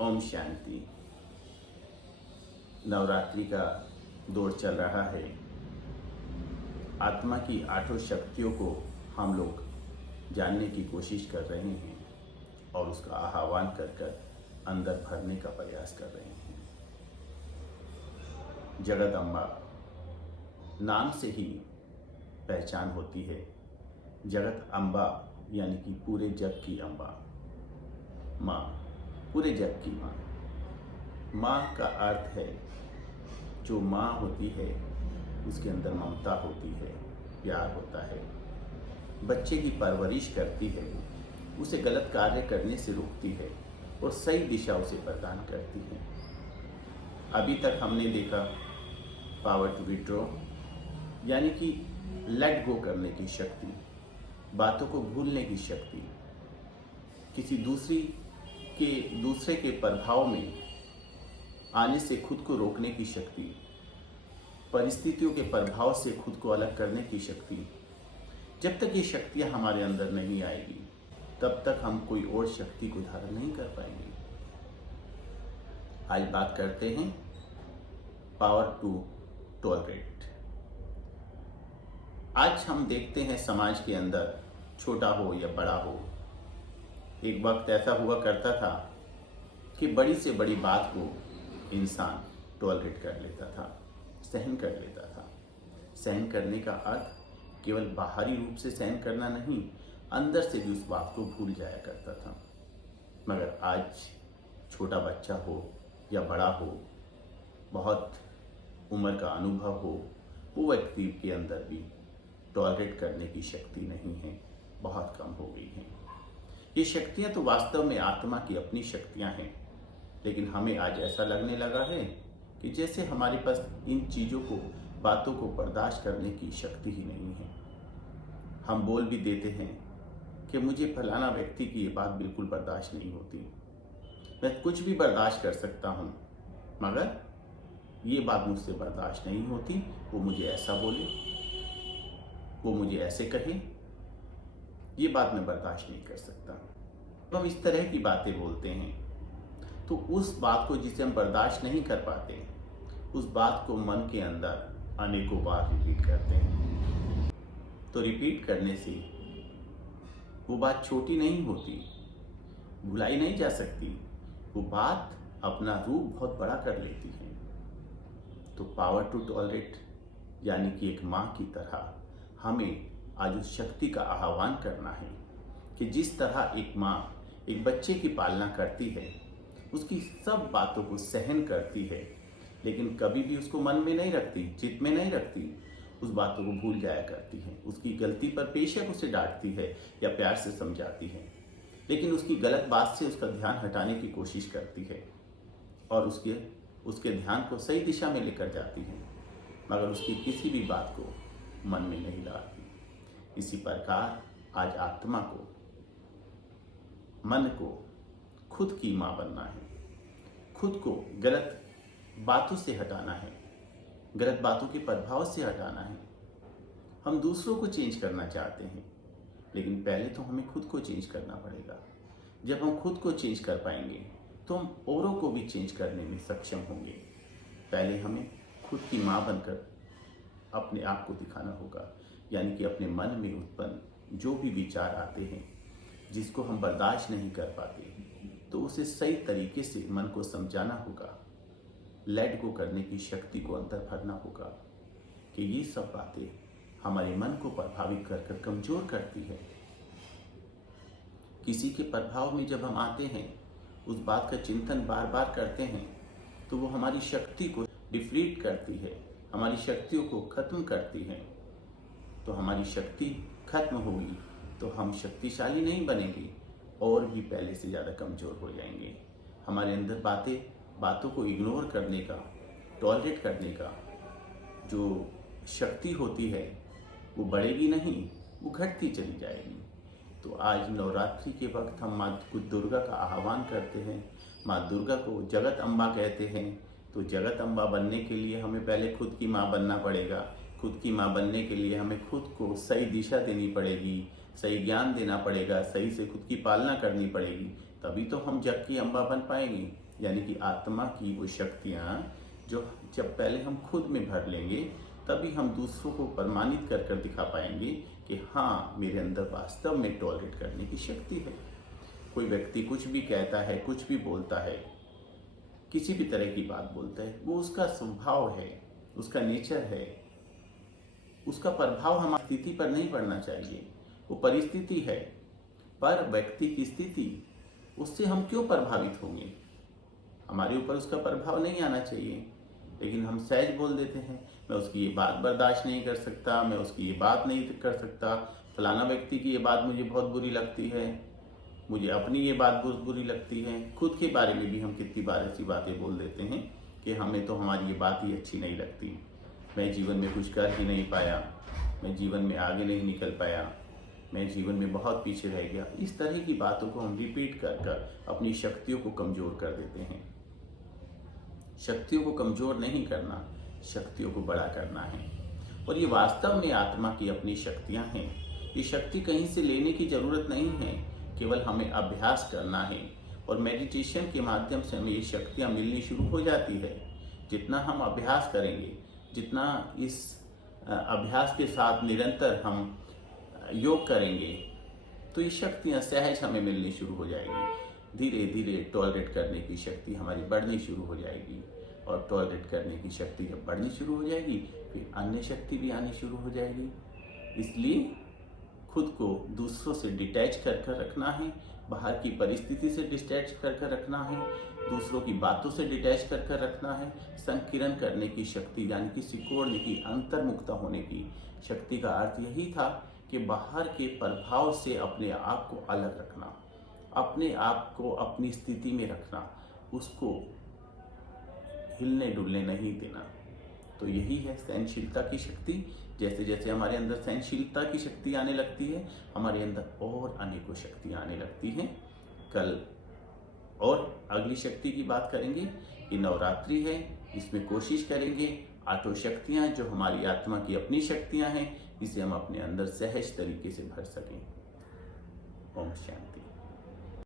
ओम शांति। नवरात्रि का दौर चल रहा है। आत्मा की आठों शक्तियों को हम लोग जानने की कोशिश कर रहे हैं और उसका आह्वान कर कर अंदर भरने का प्रयास कर रहे हैं। जगदम्बा नाम से ही पहचान होती है। जगत अम्बा यानी कि पूरे जग की अम्बा, माँ, पूरे जग की माँ। माँ का अर्थ है जो माँ होती है उसके अंदर ममता होती है, प्यार होता है। बच्चे की परवरिश करती है, उसे गलत कार्य करने से रोकती है और सही दिशा उसे प्रदान करती है। अभी तक हमने देखा पावर टू विड्रॉ यानी कि लेट गो करने की शक्ति, बातों को भूलने की शक्ति, किसी दूसरे के प्रभाव में आने से खुद को रोकने की शक्ति, परिस्थितियों के प्रभाव से खुद को अलग करने की शक्ति। जब तक ये शक्तियाँ हमारे अंदर नहीं आएगी तब तक हम कोई और शक्ति को धारण नहीं कर पाएंगे। आज बात करते हैं पावर टू टॉलरेट। आज हम देखते हैं समाज के अंदर, छोटा हो या बड़ा हो, एक वक्त ऐसा हुआ करता था कि बड़ी से बड़ी बात को इंसान टॉलरेट कर लेता था, सहन कर लेता था। सहन करने का अर्थ केवल बाहरी रूप से सहन करना नहीं, अंदर से भी उस बात को भूल जाया करता था। मगर आज छोटा बच्चा हो या बड़ा हो, बहुत उम्र का अनुभव हो, वो व्यक्ति के अंदर भी टॉलरेट करने की शक्ति नहीं है, बहुत कम हो गई है। ये शक्तियाँ तो वास्तव में आत्मा की अपनी शक्तियाँ हैं, लेकिन हमें आज ऐसा लगने लगा है कि जैसे हमारे पास इन चीज़ों को, बातों को बर्दाश्त करने की शक्ति ही नहीं है। हम बोल भी देते हैं कि मुझे फलाना व्यक्ति की ये बात बिल्कुल बर्दाश्त नहीं होती, मैं कुछ भी बर्दाश्त कर सकता हूँ मगर ये बात मुझसे बर्दाश्त नहीं होती, वो मुझे ऐसा बोले, वो मुझे ऐसे कहे, ये बात मैं बर्दाश्त नहीं कर सकता। तो हम इस तरह की बातें बोलते हैं तो उस बात को जिसे हम बर्दाश्त नहीं कर पाते, उस बात को मन के अंदर अनेकों बार रिपीट करते हैं। तो रिपीट करने से वो बात छोटी नहीं होती, भुलाई नहीं जा सकती, वो बात अपना रूप बहुत बड़ा कर लेती है। तो पावर टू टॉलरेट यानी कि एक माँ की तरह हमें आज उस शक्ति का आह्वान करना है कि जिस तरह एक माँ एक बच्चे की पालना करती है, उसकी सब बातों को सहन करती है, लेकिन कभी भी उसको मन में नहीं रखती, चित्त में नहीं रखती, उस बातों को भूल जाया करती है। उसकी गलती पर बेशक उसे डांटती है या प्यार से समझाती है, लेकिन उसकी गलत बात से उसका ध्यान हटाने की कोशिश करती है और उसके ध्यान को सही दिशा में लेकर जाती है, मगर उसकी किसी भी बात को मन में नहीं डालती। इसी प्रकार आज आत्मा को, मन को खुद की माँ बनना है, खुद को गलत बातों से हटाना है, गलत बातों के प्रभाव से हटाना है। हम दूसरों को चेंज करना चाहते हैं, लेकिन पहले तो हमें खुद को चेंज करना पड़ेगा। जब हम खुद को चेंज कर पाएंगे तो हम औरों को भी चेंज करने में सक्षम होंगे। पहले हमें खुद की माँ बनकर अपने आप को दिखाना होगा, यानी कि अपने मन में उत्पन्न जो भी विचार आते हैं, जिसको हम बर्दाश्त नहीं कर पाते, तो उसे सही तरीके से मन को समझाना होगा, लेट गो करने की शक्ति को अंदर भरना होगा कि ये सब बातें हमारे मन को प्रभावित कर कर कमज़ोर करती है। किसी के प्रभाव में जब हम आते हैं, उस बात का चिंतन बार बार करते हैं, तो वो हमारी शक्ति को डिप्लीट करती है, हमारी शक्तियों को खत्म करती है। तो हमारी शक्ति खत्म होगी तो हम शक्तिशाली नहीं बनेंगे और भी पहले से ज़्यादा कमज़ोर हो जाएंगे। हमारे अंदर बातों को इग्नोर करने का, टॉलरेट करने का जो शक्ति होती है वो बढ़ेगी नहीं, वो घटती चली जाएगी। तो आज नवरात्रि के वक्त हम माँ दुर्गा का आह्वान करते हैं। माँ दुर्गा को जगत अम्बा कहते हैं। तो जगत अम्बा बनने के लिए हमें पहले खुद की माँ बनना पड़ेगा। खुद की माँ बनने के लिए हमें खुद को सही दिशा देनी पड़ेगी, सही ज्ञान देना पड़ेगा, सही से खुद की पालना करनी पड़ेगी, तभी तो हम जग की अम्बा बन पाएंगे। यानी कि आत्मा की वो शक्तियाँ जो जब पहले हम खुद में भर लेंगे, तभी हम दूसरों को प्रमाणित कर कर दिखा पाएंगे कि हाँ, मेरे अंदर वास्तव में टॉलरेट करने की शक्ति है। कोई व्यक्ति कुछ भी कहता है, कुछ भी बोलता है, किसी भी तरह की बात बोलता है, वो उसका स्वभाव है, उसका नेचर है, उसका प्रभाव हमारी स्थिति पर नहीं पड़ना चाहिए। वो परिस्थिति है, पर व्यक्ति की स्थिति, उससे हम क्यों प्रभावित होंगे? हमारे ऊपर उसका प्रभाव नहीं आना चाहिए, लेकिन हम सहज बोल देते हैं, मैं उसकी ये बात बर्दाश्त नहीं कर सकता, मैं उसकी ये बात नहीं कर सकता, फलाना व्यक्ति की ये बात मुझे बहुत बुरी लगती है, मुझे अपनी ये बात बहुत बुरी लगती है। खुद के बारे में भी हम कितनी बार ऐसी बातें बोल देते हैं कि हमें तो हमारी ये बात ही अच्छी नहीं लगती, मैं जीवन में कुछ कर ही नहीं पाया, मैं जीवन में आगे नहीं निकल पाया, मैं जीवन में बहुत पीछे रह गया। इस तरह की बातों को हम रिपीट कर कर अपनी शक्तियों को कमज़ोर कर देते हैं। शक्तियों को कमज़ोर नहीं करना, शक्तियों को बड़ा करना है। और ये वास्तव में आत्मा की अपनी शक्तियाँ हैं। ये शक्ति कहीं से लेने की ज़रूरत नहीं है, केवल हमें अभ्यास करना है। और मेडिटेशन के माध्यम से हमें ये शक्तियाँ मिलनी शुरू हो जाती है। जितना हम अभ्यास करेंगे, जितना इस अभ्यास के साथ निरंतर हम योग करेंगे, तो ये शक्तियाँ सहज हमें मिलनी शुरू हो जाएगी। धीरे धीरे टॉलरेट करने की शक्ति हमारी बढ़नी शुरू हो जाएगी। और टॉलरेट करने की शक्ति जब बढ़नी शुरू हो जाएगी, फिर अन्य शक्ति भी आनी शुरू हो जाएगी। इसलिए खुद को दूसरों से डिटैच कर कर रखना है, बाहर की परिस्थिति से डिटैच कर कर रखना है, दूसरों की बातों से डिटैच कर कर रखना है। संकीर्ण करने की शक्ति, यानी कि सिकोड़ने की, अंतर्मुक्त होने की शक्ति का अर्थ यही था कि बाहर के प्रभाव से अपने आप को अलग रखना, अपने आप को अपनी स्थिति में रखना, उसको हिलने डुलने नहीं देना। तो यही है सहनशीलता की शक्ति। जैसे जैसे हमारे अंदर सहनशीलता की शक्ति आने लगती है, हमारे अंदर और अनेकों शक्तियाँ आने लगती हैं। कल और अगली शक्ति की बात करेंगे। ये नवरात्रि है, इसमें कोशिश करेंगे 8 शक्तियाँ जो हमारी आत्मा की अपनी शक्तियाँ हैं, इसे हम अपने अंदर सहज तरीके से भर सकें। ओम शांति।